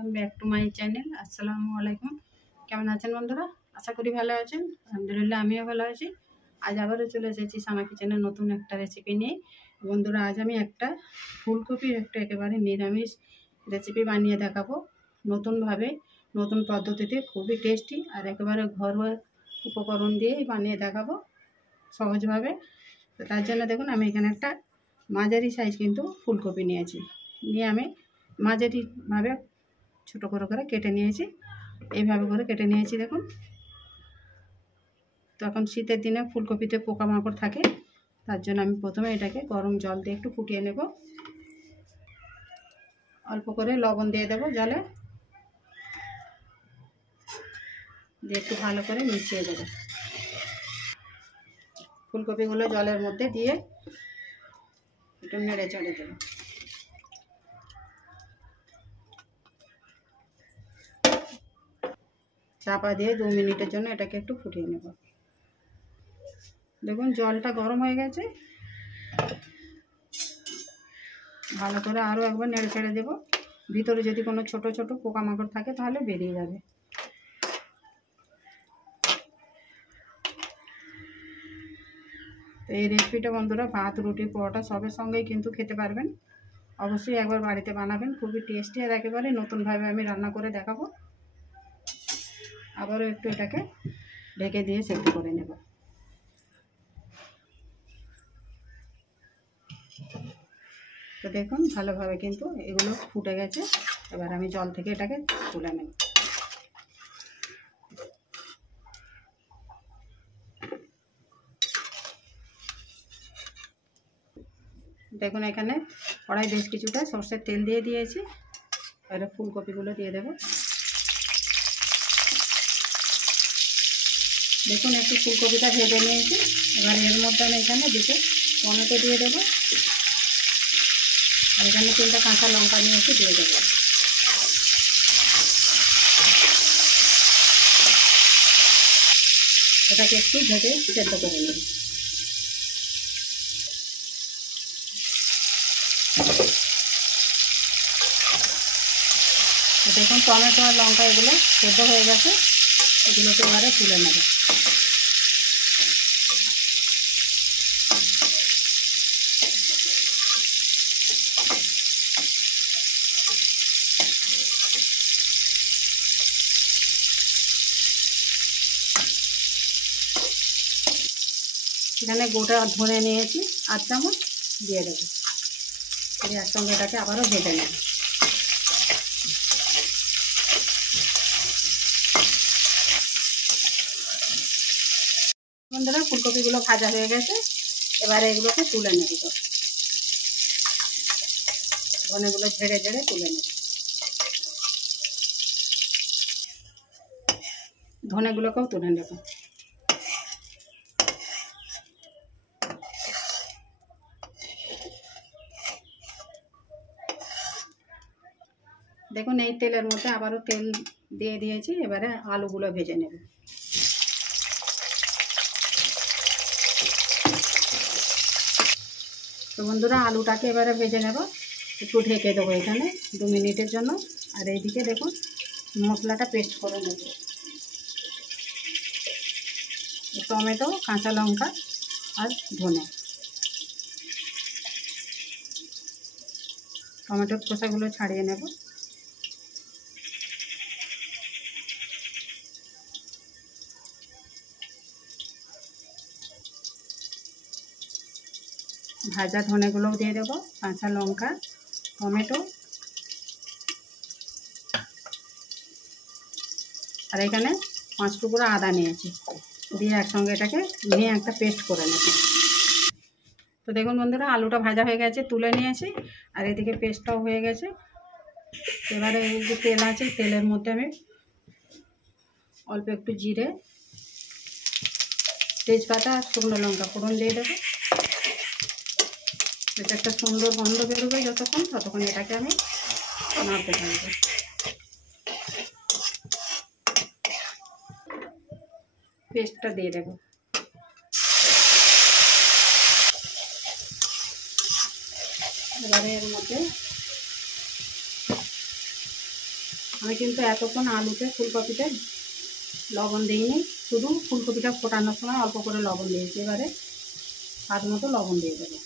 Welcome back to my channel. আসসালামু আলাইকুম। কেমন আছেন বন্ধুরা? আশা করি ভালো আছেন। আলহামদুলিল্লাহ আমিও ভালো আছি। আজ আবারও চলে এসেছি সামা কিচেনের নতুন একটা রেসিপি নিয়ে। বন্ধুরা, আজ আমি একটা ফুলকপির একটা একেবারে নিরামিষ রেসিপি বানিয়ে দেখাবো, নতুনভাবে, নতুন পদ্ধতিতে, খুবই টেস্টি আর একেবারে ঘরোয়া উপকরণ দিয়েই বানিয়ে দেখাবো সহজভাবে। তো তার জন্য দেখুন, আমি এখানে একটা মাঝারি সাইজ কিন্তু ফুলকপি নিয়েছি। নিয়ে আমি মাঝারিভাবে ছোটো করে কেটে নিয়েছি। এইভাবে করে কেটে নিয়েছি দেখুন। তো এখন শীতের দিনে ফুলকপিতে পোকামাকড় থাকে, তার জন্য আমি প্রথমে এটাকে গরম জল দিয়ে একটু ফুটিয়ে নেব। অল্প করে লবণ দিয়ে দেবো জলে, দিয়ে একটু ভালো করে মিশিয়ে দেবো। ফুলকপিগুলো জলের মধ্যে দিয়ে একটু নেড়ে চেড়ে দেবো। চাপা দিয়ে 2 মিনিটের জন্য এটাকে একটু ফুটিয়ে নেব। দেখুন জলটা গরম হয়ে গেছে। ভালো করে আরও একবার নেড়ে চেড়ে দেবো। ভিতরে যদি কোনো ছোট ছোট পোকামাকড় থাকে তাহলে বেরিয়ে যাবে। তো এই রেসিপিটা বন্ধুরা ভাত, রুটি, পরোটা সবের সঙ্গেই কিন্তু খেতে পারবেন। অবশ্যই একবার বাড়িতে বানাবেন, খুবই টেস্টি আর একেবারে নতুনভাবে আমি রান্না করে দেখাবো। আবারও একটু এটাকে ঢেকে দিয়ে সেদ্ধ করে নেব। তো দেখুন ভালোভাবে কিন্তু এগুলো ফুটে গেছে। এবার আমি জল থেকে এটাকে তুলে নেব। দেখুন এখানে কড়াই বেশ কিছুটা সর্ষের তেল দিয়ে দিয়েছি। এবারে ফুলকপিগুলো দিয়ে দেব। দেখুন একটু ফুলকপিটা ভেজে নিয়েছি। এবার এর মধ্যে আমি এখানে দুটো টমেটো দিয়ে দেবো, আর এখানে 3টা কাঁচা লঙ্কা নিয়েছি, দিয়ে দেবো। এটাকে একটু ভেজে সেদ্ধ করে নেব। দেখুন টমেটো আর লঙ্কা এগুলো সেদ্ধ হয়ে গেছে। এগুলোকে এবারে তুলে নেব। এখানে গোটা ধনে নিয়েছি 8 চামচ, দিয়ে দেবো। এর সঙ্গে এটাকে আবারও ভেজে নেব। বন্ধুরা ফুলকপিগুলো ভাজা হয়ে গেছে। এবারে এগুলোকে তুলে নেব। তো ধনেগুলো ঝেড়ে ঝেড়ে তুলে নেব। ধনেগুলোকেও তুলে নেব। দেখুন এই তেলের মধ্যে আবারও তেল দিয়ে দিয়েছি। এবারে আলুগুলো ভেজে নেব। তো বন্ধুরা আলুটাকে এবারে ভেজে নেব। একটু ঢেকে দেবো এখানে 2 মিনিটের জন্য। আর এইদিকে দেখুন মশলাটা পেস্ট করে নেব। টমেটো, কাঁচা লঙ্কা আর ধনে। টমেটোর খোসাগুলো ছাড়িয়ে নেব। ভাজা ধনেগুলোও দিয়ে দেবো, কাঁচা লঙ্কা, টমেটো, আর এখানে 5 টুকরো আদা নিয়েছি, দিয়ে একসঙ্গে এটাকে নিয়ে একটা পেস্ট করে নেব। তো দেখুন বন্ধুরা আলুটা ভাজা হয়ে গেছে, তুলে নিয়েছি। আর এদিকে পেস্টটাও হয়ে গেছে। এবারে এই যে তেল আছে, তেলের মধ্যে আমি অল্প একটু জিরে, তেজপাতা আর শুকনো লঙ্কা ফোড়ন দিয়ে দেবো। এটা একটা সুন্দর গন্ধ বেরোবে ততক্ষণ এটাকে আমি নাড়তে থাকবো। পেস্টটা দিয়ে দেবো। এবারে এর মধ্যে আমি কিন্তু এতক্ষণ আলুতে ফুলকপিতে লবণ দিইনি, শুধু ফুলকপিটা ফোটানোর সময় অল্প করে লবণ দিয়েছি। এবারে স্বাদ মতো লবণ দিয়ে দেবো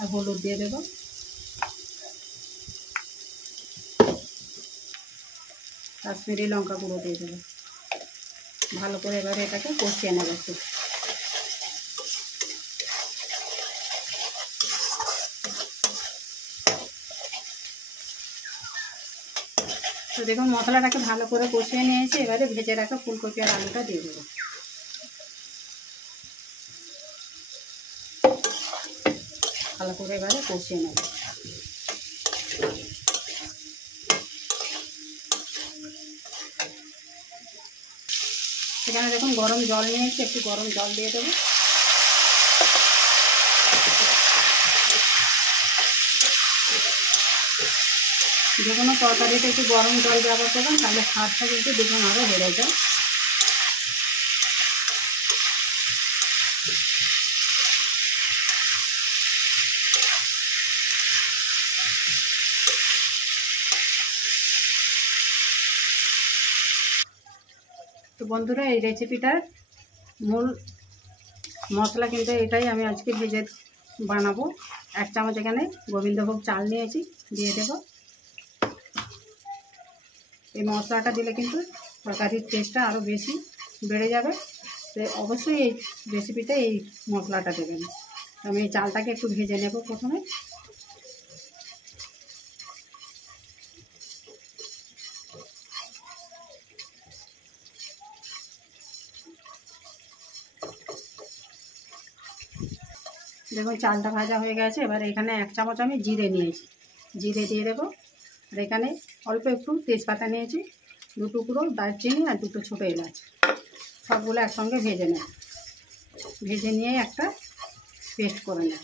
আর হলুদ দিয়ে দেবো। কাশ্মীরি লঙ্কা গুঁড়ো দিয়ে দেবো। ভালো করে এবারে এটাকে কষিয়ে নেব একটু। তো দেখুন মশলাটাকে ভালো করে কষিয়ে নিয়েছি। এবারে ভেজে রাখা ফুলকপি আর আলুটা দিয়ে দেবো। ভালো করে এবারে কষিয়ে নেব। সেখানে দেখুন গরম জল নিয়েছি, একটু গরম জল দিয়ে দেবো। যে কোনো তরকারিতে একটু গরম জল ব্যবহার করবেন, তাহলে স্বাদটা কিন্তু দুগুণ আরও বেড়ে যায়। তো বন্ধুরা, এই রেসিপিটার মূল মশলা কিন্তু এটাই। আমি আজকে ভেজে বানাবো। 1 চামচ এখানে গোবিন্দভোগ চাল নিয়েছি, দিয়ে দেব। এই মশলাটা দিলে কিন্তু তরকারির টেস্টটা আরও বেশি বেড়ে যাবে। তো অবশ্যই এই রেসিপিতে এই মশলাটা দেবেন। আমি এই চালটাকে একটু ভেজে নেব প্রথমে। দেখুন চালটা ভাজা হয়ে গেছে। এবার এখানে 1 চামচ আমি জিরে নিয়েছি, জিরে দিয়ে দেবো। আর এখানে অল্প একটু তেজপাতা নিয়েছি, 2 টুকরো দারচিনি আর 2টো ছোটো এলাচ। সবগুলো একসঙ্গে ভেজে নেব। ভেজে নিয়ে একটা পেস্ট করে নেব।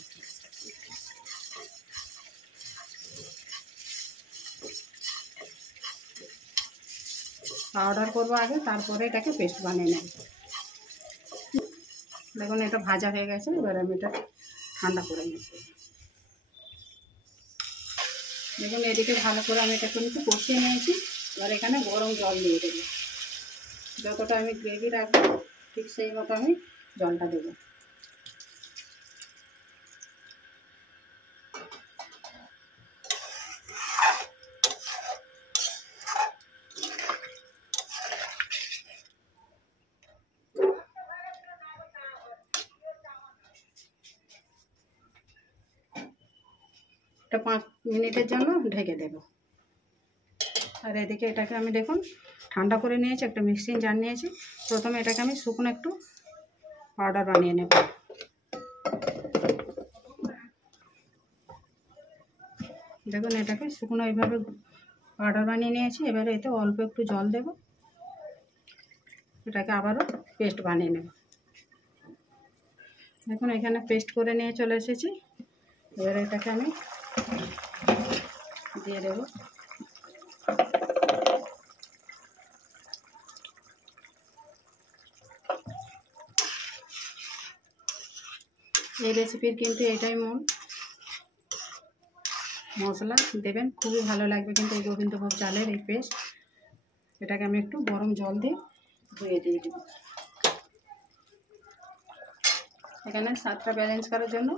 পাউডার করবো আগে, তারপরে এটাকে পেস্ট বানিয়ে নেব। দেখুন এটা ভাজা হয়ে গেছে। এবার আমি এটা ঠান্ডা করে নেব। দেখুন এদিকে ভালো করে আমি এটা কিন্তু কষিয়ে নিয়েছি। এবার এখানে গরম জল দিয়ে দেবো। যতটা আমি গ্রেভি রাখবো ঠিক সেই মতো আমি জলটা দেবো। এটা 5 মিনিটের জন্য ঢেকে দেব। আর এদিকে এটাকে আমি দেখুন ঠান্ডা করে নিয়েছি, একটা মিক্সিং জার নিয়েছি। প্রথমে এটাকে আমি শুকনো একটু পাউডার বানিয়ে নেব। দেখুন এটাকে শুকনো এইভাবে পাউডার বানিয়ে নিয়েছি। এবারে এতে অল্প একটু জল দেব। এটাকে আবারও পেস্ট বানিয়ে নেব। দেখুন এখানে পেস্ট করে নিয়ে চলে এসেছি। এবারে এটাকে আমি দিয়ে দেব। এই রেসিপির কিন্তু এটাই মূল মশলা দেবেন, খুবই ভালো লাগবে কিন্তু এই গোবিন্দভোগ চালের এই পেস্ট। এটাকে আমি একটু গরম জল দিয়ে ধুয়ে দিয়ে দেব। এখানে স্বাদটা ব্যালেন্স করার জন্য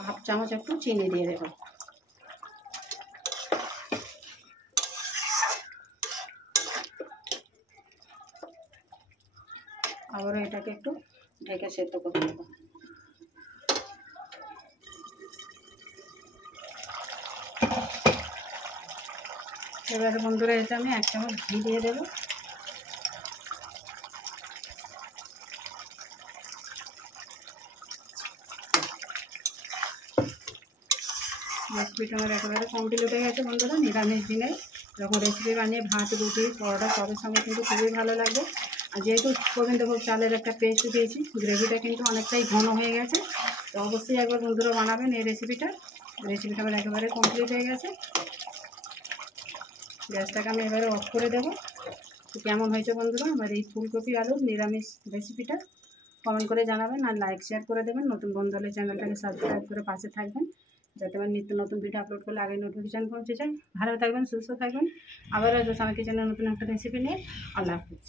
1/2 চামচ একটু চিনি দিয়ে দেব। আবারও এটাকে একটু ঢেকে সেদ্ধ করে নেব। এবারে বন্ধুরা এটা আমি 1 চামচ ঘি দিয়ে দেবো। রেসিপিটা আমার একেবারে কমপ্লিট হয়ে গেছে বন্ধুরা। নিরামিষ দিনে যখন রেসিপি বানিয়ে ভাত, রুটি, পরোটা সবের সঙ্গে কিন্তু খুবই ভালো লাগবে। আর যেহেতু গোবিন্দভোগ চালের একটা পেস্ট দিয়েছি, গ্রেভিটা কিন্তু অনেকটাই ঘন হয়ে গেছে। তো অবশ্যই একবার বন্ধুরা বানাবেন এই রেসিপিটা। রেসিপিটা আমার একেবারে কমপ্লিট হয়ে গেছে। গ্যাসটাকে আমি এবারে অফ করে দেবো। তো কেমন হয়েছে বন্ধুরা আমার এই ফুলকপি আলুর নিরামিষ রেসিপিটা কমেন্ট করে জানাবেন। আর লাইক শেয়ার করে দেবেন। নতুন বন্ধু হলে চ্যানেলটাকে সাবস্ক্রাইব করে পাশে থাকবেন। যাতে আমার নিত্য নতুন ভিডিও আপলোড করলে আগে নোটিফিকেশান পৌঁছে যায়। ভালো থাকবেন, সুস্থ থাকবেন। আবারও আসবো সামা কিচেনের নতুন একটা রেসিপি নিয়ে। আল্লাহ হাফিজ।